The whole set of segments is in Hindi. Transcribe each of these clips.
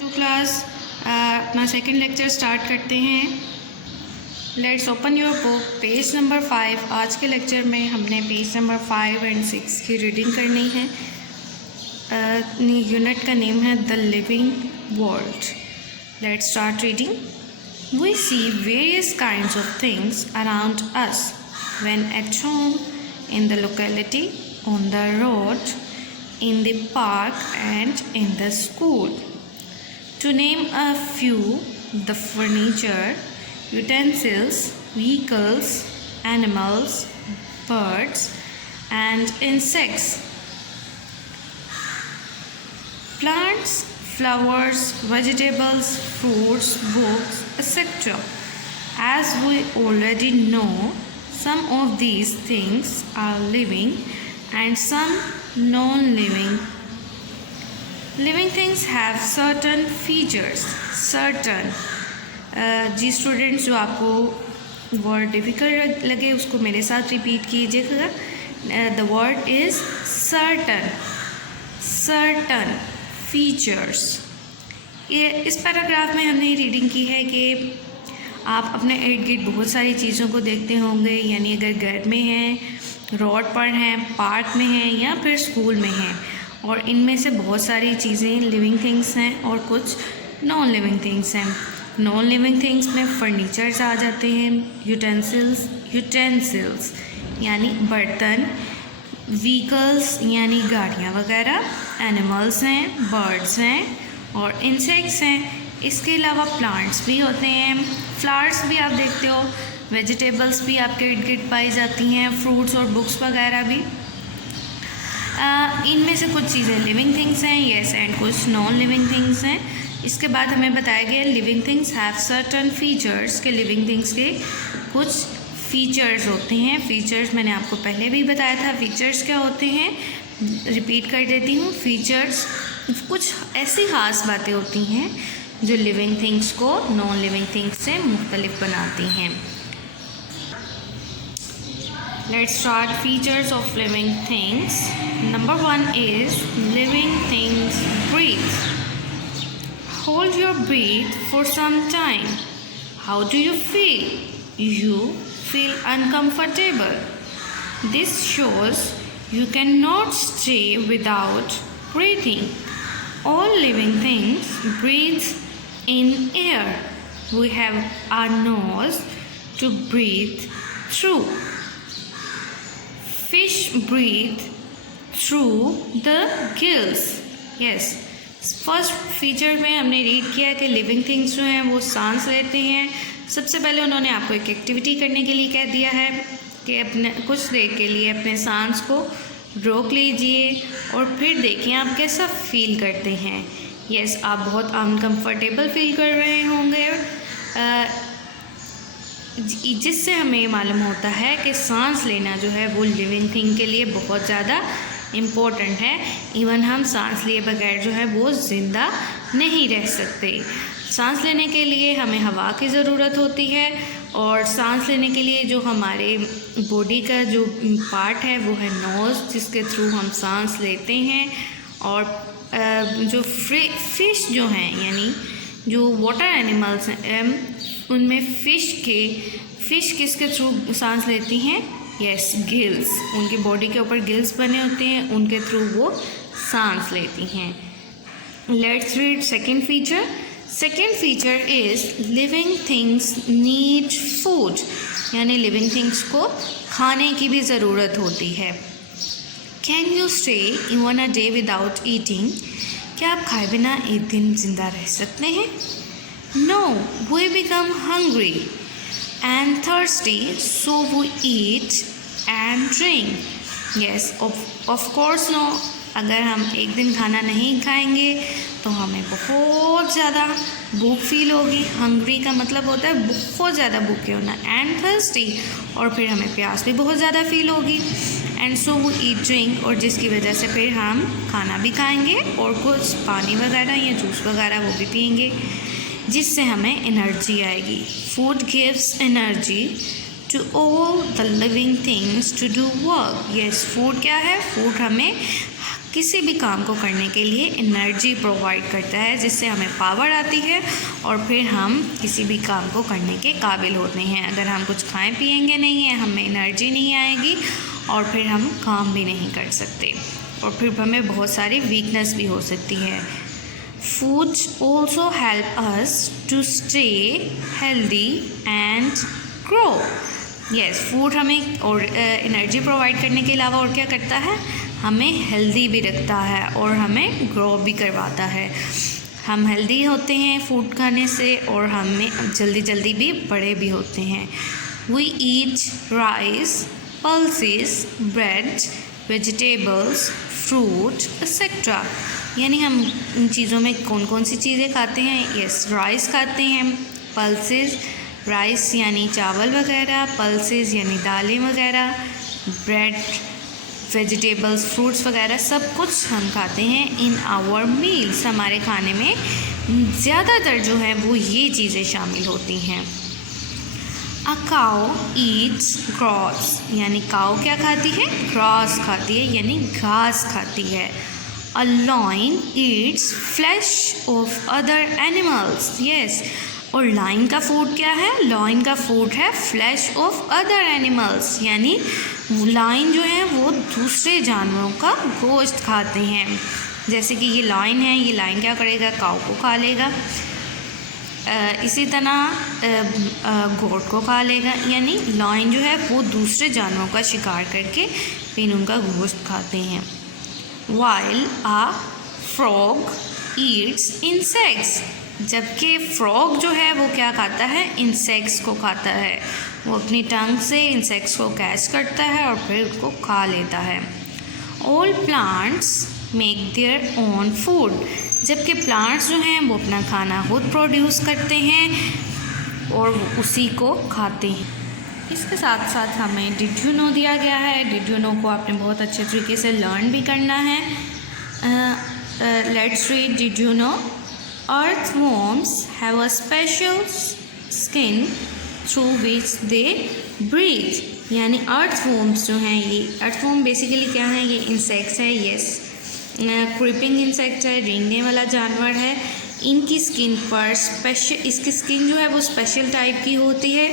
टू क्लास अपना सेकंड लेक्चर स्टार्ट करते हैं। Let's open your book page number 5। आज के लेक्चर में हमने पेज नंबर 5 और 6 की रीडिंग करनी है। यूनिट का नेम है the living world. Let's start reading. We see various kinds of things around us when at home, in the locality, on the road, in the park and in the school. To name a few, the furniture, utensils, vehicles, animals, birds and insects. Plants, flowers, vegetables, fruits, books, etc. As we already know, some of these things are living and some non-living. Living things have certain features. Certain जी स्टूडेंट्स, जो आपको वर्ड डिफ़िकल्ट लगे उसको मेरे साथ रिपीट कीजिएगा। The word is certain. Certain features. ये इस पैराग्राफ में हमने रीडिंग की है कि आप अपने इर्द गिर्द बहुत सारी चीज़ों को देखते होंगे, यानी अगर घर में हैं, रोड पर हैं, पार्क में हैं या फिर स्कूल में हैं, और इनमें से बहुत सारी चीज़ें लिविंग थिंग्स हैं और कुछ नॉन लिविंग थिंग्स हैं। नॉन लिविंग थिंग्स में फर्नीचर्स आ जाते हैं, यूटेंसिल्स यानी बर्तन, व्हीकल्स यानी गाड़ियाँ वगैरह, एनिमल्स हैं, बर्ड्स हैं और इंसेक्ट्स हैं। इसके अलावा प्लांट्स भी होते हैं, फ्लावर्स भी आप देखते हो, वेजिटेबल्स भी आपके इर्द गिर्द पाई जाती हैं, फ्रूट्स और बुक्स वगैरह भी। इनमें से कुछ चीज़ें लिविंग थिंग्स हैं, येस, एंड कुछ नॉन लिविंग थिंग्स हैं। इसके बाद हमें बताया गया living things have certain features, के लिविंग थिंग्स के कुछ फीचर्स होते हैं। फीचर्स मैंने आपको पहले भी बताया था। फीचर्स क्या होते हैं, रिपीट कर देती हूँ। फीचर्स कुछ ऐसी ख़ास बातें होती हैं जो लिविंग थिंग्स को नॉन लिविंग थिंग्स से मुख्तलिफ बनाती हैं। Let's start features of living things. Number 1 is living things breathe. Hold your breath for some time. How do you feel? You feel uncomfortable. This shows you cannot stay without breathing. All living things breathe in air. We have our nose to breathe through. Fish breathe through the gills. Yes. First feature में हमने रीड किया कि लिविंग थिंग्स जो हैं वो सांस लेते हैं। सबसे पहले उन्होंने आपको एक एक्टिविटी करने के लिए कह दिया है कि अपने कुछ देर के लिए अपने सांस को रोक लीजिए और फिर देखिए आप कैसा फील करते हैं। यस, आप बहुत अनकम्फर्टेबल फील कर रहे होंगे, जिससे हमें मालूम होता है कि सांस लेना जो है वो लिविंग थिंग के लिए बहुत ज़्यादा इम्पोर्टेंट है। इवन हम सांस लिए बगैर जो है वो ज़िंदा नहीं रह सकते। सांस लेने के लिए हमें हवा की ज़रूरत होती है, और सांस लेने के लिए जो हमारे बॉडी का जो पार्ट है वो है नोज़, जिसके थ्रू हम सांस लेते हैं। और जो फिश जो हैं, यानी जो वाटर एनिमल्स हैं, उनमें फ़िश किसके थ्रू सांस लेती हैं? Yes, gills. उनकी बॉडी के ऊपर गिल्स बने होते हैं, उनके थ्रू वो सांस लेती हैं। Let's read second feature. Second feature is living things need food, यानी लिविंग थिंग्स को खाने की भी ज़रूरत होती है। Can you stay even a day without eating? क्या आप खाए बिना एक दिन ज़िंदा रह सकते हैं? No, we become hungry and thirsty, so we eat and drink. Yes, of course no. अगर हम एक दिन खाना नहीं खाएंगे तो हमें बहुत ज़्यादा भूख फील होगी। हंग्री का मतलब होता है बहुत ज़्यादा भूखे होना, एंड थर्स्टी, और फिर हमें प्यास भी बहुत ज़्यादा फील होगी। एंड सो वो ईट ड्रिंक, और जिसकी वजह से फिर हम खाना भी खाएंगे और कुछ पानी वगैरह या जूस वगैरह वो भी पिएंगे, जिससे हमें एनर्जी आएगी। Food gives energy to all the living things to do work. Yes, food क्या है? फूड हमें किसी भी काम को करने के लिए एनर्जी प्रोवाइड करता है, जिससे हमें पावर आती है और फिर हम किसी भी काम को करने के काबिल होते हैं। अगर हम कुछ खाएं पिएंगे नहीं है, हमें एनर्जी नहीं आएगी और फिर हम काम भी नहीं कर सकते और फिर हमें बहुत सारी वीकनेस भी हो सकती है। Foods also help us to stay healthy and grow. Yes, food हमें और एनर्जी प्रोवाइड करने के अलावा और क्या करता है, हमें हेल्दी भी रखता है और हमें ग्रो भी करवाता है। हम हेल्दी होते हैं फूड खाने से और हमें जल्दी भी बड़े भी होते हैं। We eat rice, pulses, bread, vegetables, fruit, etc. यानी हम इन चीज़ों में कौन कौन सी चीज़ें खाते हैं? यस, राइस खाते हैं, पल्सेस, राइस यानी चावल वगैरह, पल्सेस यानी दालें वगैरह, ब्रेड, वेजिटेबल्स, फ्रूट्स वगैरह सब कुछ हम खाते हैं इन आवर मील्स। हमारे खाने में ज़्यादातर जो है वो ये चीज़ें शामिल होती हैं। अ काउ ईट्स ग्रास, यानी काउ क्या खाती है? ग्रास खाती है, यानी घास खाती है। A lion eats flesh of other animals. Yes, और लाइन का फूड क्या है? लाइन का फूड है फ्लैश ऑफ अदर एनिमल्स, यानी लाइन जो है वो दूसरे जानवरों का गोश्त खाते हैं। जैसे कि ये लाइन है, ये लाइन क्या करेगा? काऊ को खा लेगा। इसी तरह गोट को खा लेगा, यानी लाइन जो है वो दूसरे जानवरों का शिकार करके फिर उनका गोश्त खाते हैं। While a frog eats insects, जबकि फ्रॉग जो है वो क्या खाता है? इंसेक्ट्स को खाता है। वो अपनी टंग से इंसेक्ट्स को कैच करता है और फिर उसको खा लेता है। All plants make their own food, जबकि प्लांट्स जो हैं वो अपना खाना खुद प्रोड्यूस करते हैं और वो उसी को खाते हैं। इसके साथ साथ हमें डिड यू नो दिया गया है। डिड यू नो को आपने बहुत अच्छे तरीके से लर्न भी करना है। Let's read did you know. Earthworms have a special skin through which they breathe, यानी अर्थवॉर्म्स जो हैं, ये अर्थवॉर्म बेसिकली क्या है? ये इंसेक्ट्स है। येस, क्रीपिंग इंसेक्ट है, रेंगने वाला जानवर है। इनकी स्किन पर इसकी स्किन जो है वो स्पेशल टाइप की होती है।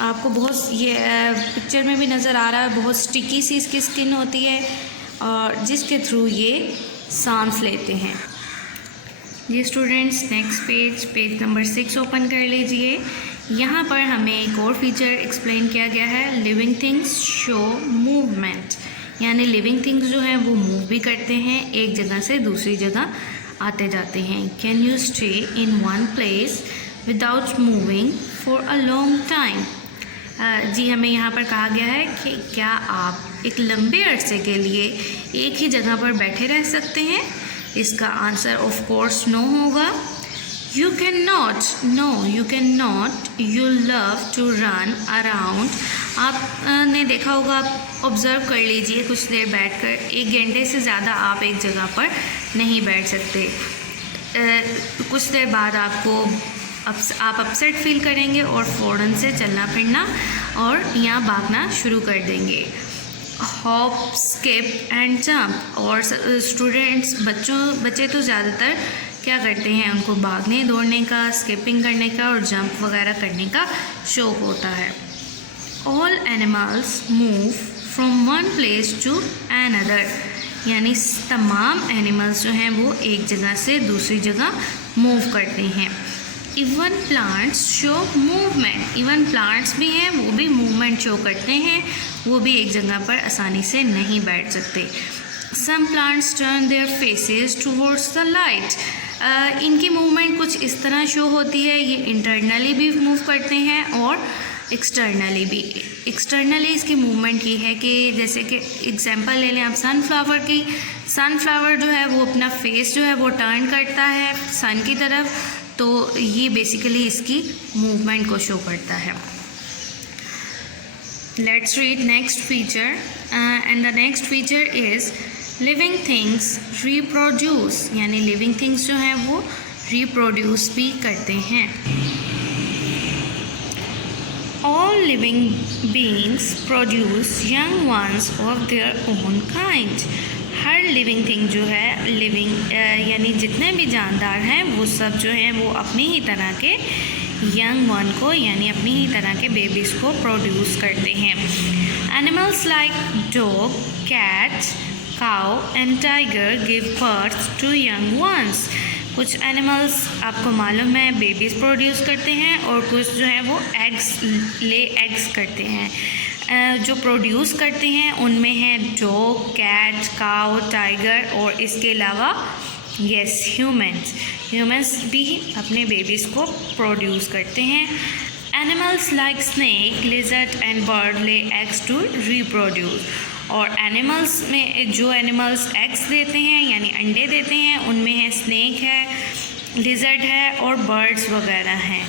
आपको बहुत ये पिक्चर में भी नज़र आ रहा है, बहुत स्टिकी सी इसकी स्किन होती है और जिसके थ्रू ये सांस लेते हैं। ये students next page number 6 open कर लीजिए। यहाँ पर हमें एक और फीचर एक्सप्लेन किया गया है, लिविंग थिंग्स शो मूवमेंट, यानी लिविंग थिंग्स जो हैं वो मूव भी करते हैं, एक जगह से दूसरी जगह आते जाते हैं। Can you stay in one place without moving for a long time? जी, हमें यहाँ पर कहा गया है कि क्या आप एक लंबे अरसे के लिए एक ही जगह पर बैठे रह सकते हैं? इसका आंसर ऑफ कोर्स नो होगा। You can not, you love to run around. आपने देखा होगा, आप ऑब्ज़र्व कर लीजिए, कुछ देर बैठकर 1 घंटे से ज़्यादा आप एक जगह पर नहीं बैठ सकते। कुछ देर बाद आप अपसेट फील करेंगे और फ़ौरन से चलना फिरना और यहाँ भागना शुरू कर देंगे। हॉप, स्किप एंड जंप, और स्टूडेंट्स बच्चे तो ज़्यादातर क्या करते हैं? उनको भागने दौड़ने का, स्किपिंग करने का और जंप वगैरह करने का शौक़ होता है। All animals move from one place to another, यानी तमाम एनिमल्स जो हैं वो एक जगह से दूसरी जगह मूव करते हैं। Even plants show movement, even plants भी हैं वो भी मूवमेंट शो करते हैं, वो भी एक जगह पर आसानी से नहीं बैठ सकते। Some plants turn their faces towards the light, इनकी मूवमेंट कुछ इस तरह शो होती है, ये इंटरनली भी मूव करते हैं और एक्सटर्नली भी। एक्सटर्नली इसकी मूवमेंट ये है कि जैसे कि एग्जांपल ले लें आप सनफ्लावर की, सनफ्लावर जो है वो अपना फेस जो है वो टर्न करता है सन की तरफ, तो ये बेसिकली इसकी मूवमेंट को शो करता है। Let's read next feature and the next feature is living things reproduce, यानी लिविंग थिंग्स जो हैं वो रिप्रोड्यूस भी करते हैं। All living beings produce young ones of their own kind. Her living thing जो है यानी जितने भी जानदार हैं वो सब जो हैं वो अपनी ही तरह के यंग वन को यानी अपनी ही तरह के बेबीज़ को प्रोड्यूस करते हैं। Animals like dog, cat, cow and tiger give birth to young ones. कुछ एनिमल्स आपको मालूम है बेबीज़ प्रोड्यूस करते हैं और कुछ जो है वो एग्स करते हैं। जो प्रोड्यूस करते हैं उनमें है डॉग, कैट, काउ, टाइगर और इसके अलावा ह्यूमंस भी अपने बेबीज़ को प्रोड्यूस करते हैं। Animals like snake, lizard and bird lay eggs to reproduce. और एनिमल्स में जो एनिमल्स एग्स देते हैं यानी अंडे देते हैं उनमें है स्नेक है, लिजर्ड है और बर्ड्स वगैरह हैं।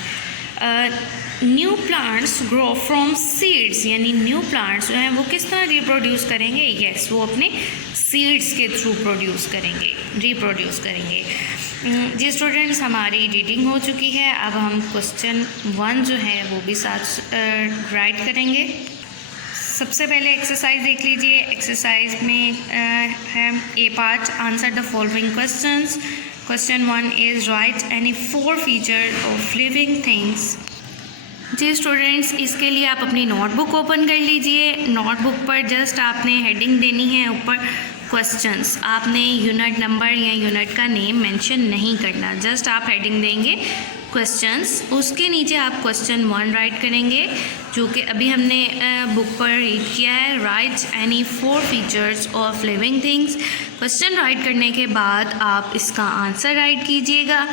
New plants grow from seeds, यानी न्यू प्लांट्स जो हैं वो किस तरह रिप्रोड्यूस करेंगे? वो अपने सीड्स के थ्रू रिप्रोड्यूस करेंगे। जी स्टूडेंट्स, हमारी रीडिंग हो चुकी है। अब हम क्वेश्चन 1 जो है वो भी साथ राइट करेंगे। सबसे पहले एक्सरसाइज देख लीजिए। एक्सरसाइज में है A part, answer the following questions. Question 1 is write any 4 feature of living things. जी स्टूडेंट्स, इसके लिए आप अपनी नोटबुक ओपन कर लीजिए। नोटबुक पर जस्ट आपने हेडिंग देनी है ऊपर क्वेश्चंस। आपने यूनिट नंबर या यूनिट का नेम मेंशन नहीं करना, जस्ट आप हेडिंग देंगे क्वेश्चंस। उसके नीचे आप क्वेश्चन 1 राइट करेंगे जो कि अभी हमने बुक पर रीड किया है। Right any 4 features of living things. Question right करने के बाद आप इसका आंसर राइट कीजिएगा।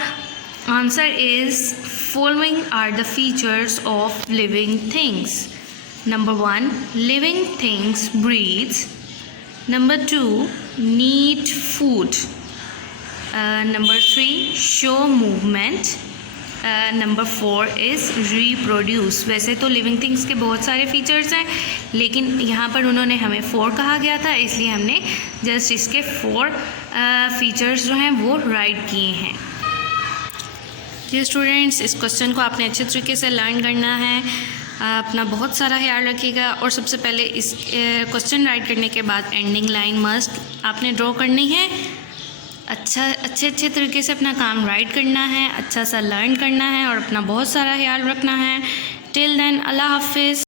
Answer is following are the features of living things. Number 1, living things breathe. Number 2, need food. Number 3, show movement. Number 4 is reproduce. वैसे तो living things के बहुत सारे features हैं, लेकिन यहाँ पर उन्होंने हमें 4 कहा गया था, इसलिए हमने just इसके 4 features जो हैं वो write किए हैं। जी स्टूडेंट्स, इस क्वेश्चन को आपने अच्छे तरीके से लर्न करना है। अपना बहुत सारा ख्याल रखिएगा। और सबसे पहले इस क्वेश्चन राइट करने के बाद एंडिंग लाइन मस्ट आपने ड्रॉ करनी है। अच्छे तरीके से अपना काम राइट करना है, अच्छा सा लर्न करना है और अपना बहुत सारा ख्याल रखना है। टिल देन, अल्लाह हाफिज़।